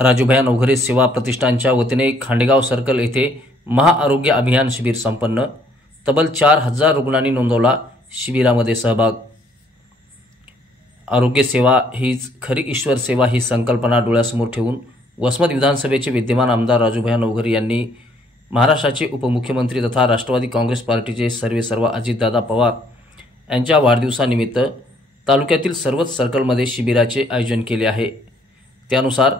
राजूभाई नवघरे सेवा प्रतिष्ठानच्या वतीने खांडेगाव सर्कल येथे महाआरोग्य अभियान शिबिर संपन्न। तब्बल 4000 रुग्णांनी नोंदवला शिबिरामध्ये सहभाग। आरोग्य सेवा हीच खरी ईश्वर सेवा ही संकल्पना डोळ्यासमोर ठेवून वसमत विधानसभेचे विद्यमान आमदार राजूभाई नवघरे यांनी महाराष्ट्राचे उपमुख्यमंत्री तथा राष्ट्रवादी काँग्रेस पार्टीचे सर्वेसर्वा अजितदादा पवार यांच्या वाढदिवसानिमित्त तालुक्यातील सर्वच सर्कलमध्ये शिबिराचे आयोजन केले आहे। त्यानुसार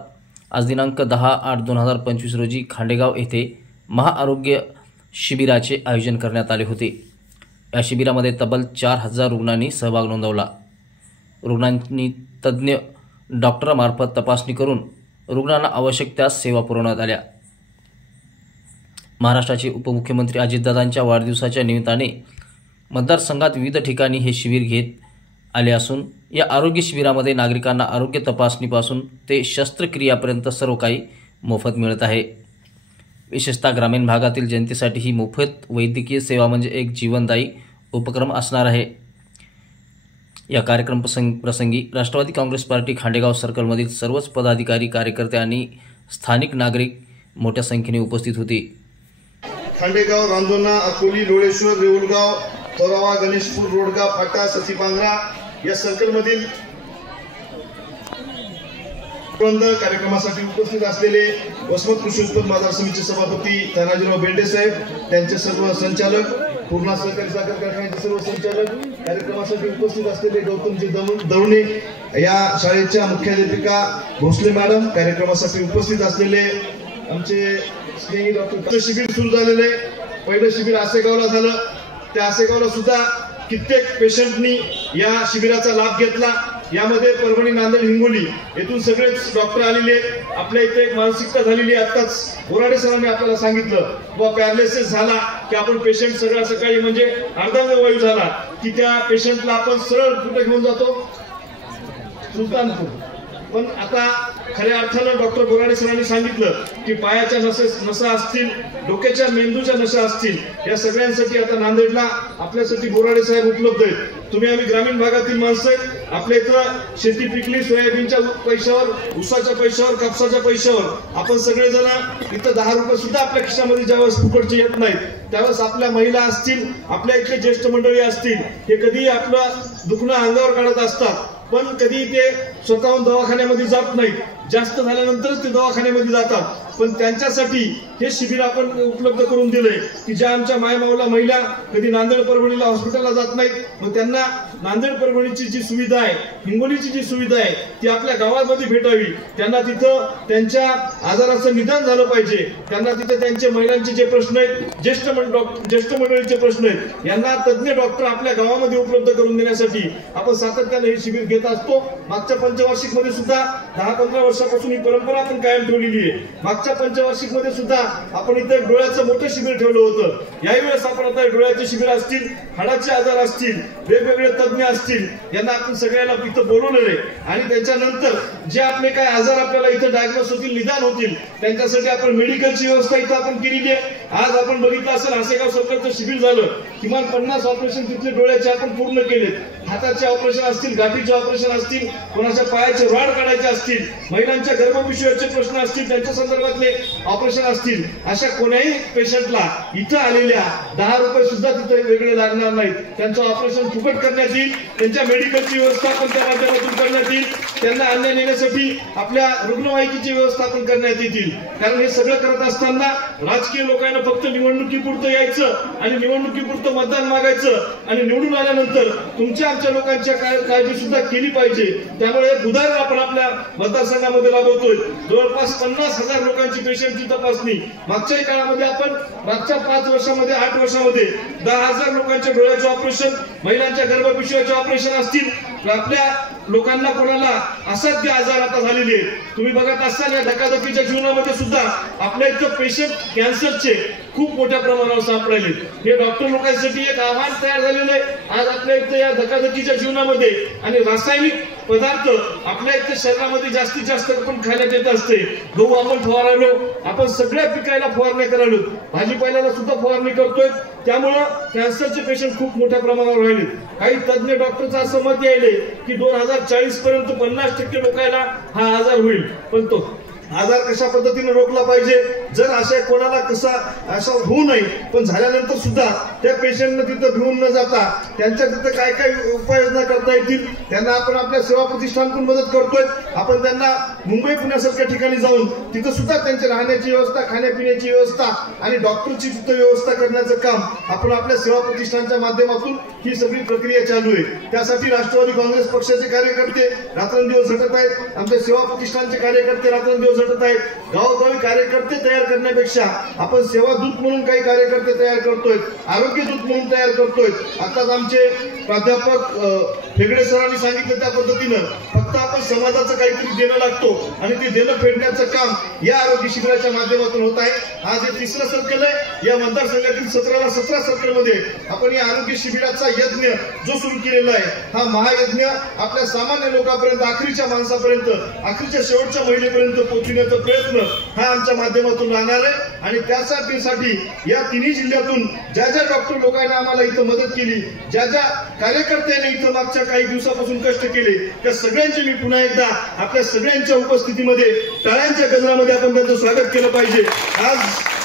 आज दिनांक 10/8/2025 रोजी खांडेगाव येथे महाआरोग्य शिबिराचे आयोजन करण्यात आले होते। या शिबिरामध्ये तब्बल 4000 रुग्णांनी सहभाग नोंदवला। रुग्णांनी तज्ञ डॉक्टरांमार्फत तपासणी करून रुग्णांना आवश्यक त्या सेवा पुरवण्यात आल्या। महाराष्ट्राचे उपमुख्यमंत्री अजितदादांच्या वाढदिवसाच्या निमित्ताने मतदारसंघात विविध ठिकाणी हे शिबिर घेत आले असून या आरोग्य शिबिरामध्ये नागरिकांना आरोग्य तपासणीपासून ते शस्त्रक्रियापर्यंत सर्व काही मोफत मिळत आहे। विशेषतः ग्रामीण भागातील जनतेसाठी ही मोफत वैद्यकीय सेवा म्हणजे एक जीवनदायी उपक्रम असणार आहे। या कार्यक्रम प्रसंगी राष्ट्रवादी काँग्रेस पार्टी खांडेगाव सर्कलमधील सर्वच पदाधिकारी कार्यकर्ते आणि स्थानिक नागरिक मोठ्या संख्येने उपस्थित होते। खांडेगाव, रांजोना, अकोली, लोळेश्वर, रेऊलगाव, तोरावा, गणेशपूर, रोडगाव, फाटा, सतीपांगरा या सर्कलमधील कार्यक्रमासाठी उपस्थित असलेले वसमत कृषी उत्पन्न बाजार समितीचे सभापती तानाजीराव बेंडे साहेब, त्यांचे सर्व संचालक, पूर्णा सहकारी साखर कारखान्याचे सर्व संचालक, कार्यक्रमासाठी उपस्थित असलेले गौतमजी दवणे, या शाळेच्या मुख्याध्यापिका भोसले मॅडम, कार्यक्रमासाठी उपस्थित असलेले आमचे स्नेही डॉक्टर। शिबिर सुरू झालेले पहिलं शिबिर आसेगावला झालं। त्या आसेगावला सुद्धा कित्येक पेशंटनी या शिबिराचा लाभ घेतला। यामध्ये परभणी, नांदेड, हिंगोली येथून सगळेच डॉक्टर आलेले आहेत। आपल्या इथे एक मानसिकता झालेली आहे। आताच बोराडे सरांनी आपल्याला सांगितलं बाबा पॅरालिसिस झाला की आपण पेशंट सकाळी म्हणजे अर्धांगवायू झाला की त्या पेशंटला आपण सरळ कुठे घेऊन जातो, सुलतानपूर। पण आता खऱ्या अर्थानं डॉक्टर बोराडे सरांनी सांगितलं की पायाच्या नसा असतील, डोक्याच्या मेंदूच्या नसा असतील, या सगळ्यांसाठी आता नांदेडला आपल्यासाठी बोराडे साहेब उपलब्ध आहेत। तुम्ही आम्ही ग्रामीण भागातील माणसं आहेत। आपल्या इथं शेती पिकली, सोयाबीनच्या पैशावर, ऊसाच्या पैशावर, कापसाच्या पैशावर आपण सगळेजण इथं 10 रुपये सुद्धा आपल्या खिशामध्ये ज्यावेळेस फुकटचे येत नाहीत त्यावेळेस आपल्या महिला असतील, आपल्या इथले ज्येष्ठ मंडळी असतील, हे कधी आपलं दुखणं अंगावर काढत असतात पण कधी ते स्वतःहून दवाखान्यामध्ये जात नाहीत। जास्त झाल्यानंतरच ते दवाखान्यामध्ये जातात। पण त्यांच्यासाठी हे शिबिर आपण उपलब्ध करून दिले की ज्या आमच्या मायमाऊला महिला कधी नांदेड परभणीला हॉस्पिटलला जात नाहीत, मग त्यांना नांदेड परभणीची जी सुविधा आहे, हिंगोलीची जी सुविधा आहे ती आपल्या गावामध्ये भेटावी। त्यांना तिथं त्यांच्या आजाराचं निदान झालं पाहिजे। त्यांना तिथं त्यांचे महिलांचे जे प्रश्न आहेत, ज्येष्ठ मंडळीचे प्रश्न आहेत, यांना तज्ञ डॉक्टर आपल्या गावामध्ये उपलब्ध करून देण्यासाठी आपण सातत्याने हे शिबिर घेत असतो। मागच्या पंचवार्षिक मध्ये सुद्धा 10-15 वर्षापासून ही परंपरा आपण कायम ठेवलेली आहे। मागच्या पंचवार्षिक मध्ये सुद्धा आपण इथे डोळ्याचं मोठं शिबिर ठेवलं होतं। याही वेळेस आपण आता डोळ्याचे शिबिर असतील, हाडाचे आजार असतील, वेगवेगळे तज्ञ असतील, यांना आपण सगळ्याला इथं बोलवलेलं आहे। आणि त्याच्यानंतर जे आपले काय आजार आपल्याला इथं डायग्नोस होतील, निदान होतील, त्यांच्यासाठी आपण मेडिकलची व्यवस्था इथं आपण केलेली आहे। आज आपण बघितलं असेल आसेगाव सरकारचं शिबिर झालं, किमान 50 ऑपरेशन तिथले डोळ्याचे आपण पूर्ण केलेत। हाताचे ऑपरेशन असतील, गाठीचे ऑपरेशन असतील, कोणाच्या पायाचे राड काढायचे असतील, महिलांच्या गर्भपिशवीचे प्रश्न असतील, त्यांच्या संदर्भातले ऑपरेशन असतील, अशा कोणाही पेशंटला इथं आलेल्या 10 रुपये सुद्धा तिथे वेगळे लागणार नाहीत। त्यांचं ऑपरेशन फुकट करण्यात येईल, त्यांच्या मेडिकलची व्यवस्था पण त्या माध्यमातून करण्यात येईल, त्यांना आणण्या नेण्यासाठी आपल्या रुग्णवाहिकेची व्यवस्थापन करण्यात येतील। कारण हे सगळं करत असताना राजकीय लोकांना फक्त निवडणुकीपुरतं यायचं आणि निवडणुकीपुरतं मतदान मागायचं आणि निवडून आल्यानंतर तुमच्या आमच्या लोकांच्या काळजी सुद्धा केली पाहिजे। त्यामुळे उदाहरण आपण आपल्या मतदारसंघामध्ये राबवतोय। जवळपास 50,000 लोकांची पेशंटची तपासणी मागच्या काळामध्ये आपण मागच्या 5 वर्षामध्ये 8 वर्षामध्ये 10,000 लोकांच्या डोळ्याचे ऑपरेशन, महिलांच्या गर्भपिशवीचे ऑपरेशन असतील, आपल्या लोकांना कोणाला असाध्य आजार आता झालेले तुम्ही बघत असाल। या धकाधकीच्या जीवनामध्ये सुद्धा आपल्या इथं पेशंट कॅन्सरचे खूप मोठ्या प्रमाणावर सापडायले। हे डॉक्टर लोकांसाठी एक आव्हान तयार झालेलं आहे। आज आपल्या इथं या धकाधकीच्या जीवनामध्ये आणि रासायनिक पदार्थ आपल्या इथे शरीरामध्ये जास्तीत जास्त आपण खाण्यात येत असते। गहू आपण फवारायलो, आपण सगळ्या पिकायला फवारणी करायलो, भाजीपाल्याला सुद्धा फवारणी करतोय। त्यामुळे कॅन्सरचे पेशंट खूप मोठ्या प्रमाणावर राहिले। काही तज्ञ डॉक्टरचं असं मत यायले की 2040 पर्यंत 50% लोकांना हा आजार होईल, पण तो आजार कशा पद्धतीने रोखला पाहिजे, जर अशा कोणाला असं होऊ नये, पण झाल्यानंतर सुद्धा त्या पेशंटनं तिथं भिवून न जाता त्यांच्या तिथं काय काय उपाययोजना करता येतील त्यांना आपण आपल्या सेवा प्रतिष्ठानकडून मदत करतोय. आपण त्यांना मुंबई पुण्यासारख्या ठिकाणी जाऊन तिथं सुद्धा त्यांची राहण्याची व्यवस्था, खाण्यापिण्याची व्यवस्था आणि डॉक्टरची तिथं व्यवस्था करण्याचं काम आपण आपल्या सेवा प्रतिष्ठानच्या माध्यमातून ही सगळी प्रक्रिया चालू आहे. त्यासाठी राष्ट्रवादी काँग्रेस पक्षाचे कार्यकर्ते रात्रंदिवस झटत आहेत, आमच्या सेवा प्रतिष्ठानचे कार्यकर्ते रात्रंदिवस झटत आहेत. गावोगावी कार्यकर्ते तयार करण्यापेक्षा आपण सेवा दूत म्हणून काही कार्यकर्ते तयार करतोय, आरोग्य दूत म्हणून तयार करतोय. आताच आमचे प्राध्यापक हेगडे सरांनी सांगितलं त्या पद्धतीनं फक्त आपण समाजाचं काहीतरी देणं लागतो आणि ते देणं फेडण्याचं काम या आरोग्य शिबिराच्या माध्यमातून होत आहे. आज हे तिसरं सर्कल आहे. या मतदारसंघातील 17ला 17 सर्कलमध्ये आपण या आरोग्य शिबिराचा यज्ञ जो सुरू केलेला आहे, हा महायज्ञ आपल्या सामान्य लोकांपर्यंत, आखरीच्या माणसापर्यंत, आखरीच्या शेवटच्या महिलेपर्यंत पोहोचविण्याचा प्रयत्न हा आमच्या माध्यमातून राहणार आहे. आणि त्यासाठी या तिन्ही जिल्ह्यातून ज्या ज्या डॉक्टर लोकांना आम्हाला इथं मदत केली, ज्या ज्या कार्यकर्त्यांनी इथं मागच्या काही दिवसापासून कष्ट केले, त्या सगळ्यांचे मी पुन्हा एकदा आपल्या सगळ्यांच्या उपस्थितीमध्ये टाळ्यांच्या गजरामध्ये आपण त्यांचं स्वागत केलं पाहिजे. आज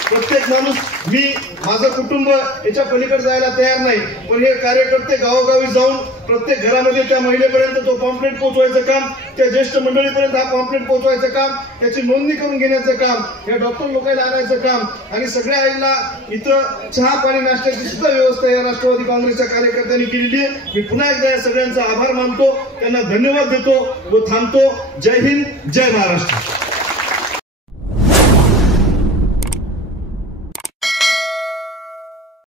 प्रत्येक माणूस, मी माझं कुटुंब याच्या पलीकडे जायला तयार नाही, पण हे कार्यकर्ते गावोगावी जाऊन प्रत्येक घरामध्ये त्या महिलेपर्यंत तो पॉम्पलेट पोहोचवायचं काम, त्या ज्येष्ठ मंडळीपर्यंत हा पॉम्पलेट पोहोचवायचं काम, त्याची नोंदणी करून घेण्याचं काम, या डॉक्टर लोकांना आणायचं काम आणि सगळ्या आईला इथं चहा पाणी नाश्त्याची सुद्धा व्यवस्था या राष्ट्रवादी काँग्रेसच्या कार्यकर्त्यांनी केलेली आहे. मी पुन्हा एकदा या सगळ्यांचा आभार मानतो, त्यांना धन्यवाद देतो व थांबतो. जय हिंद, जय महाराष्ट्र.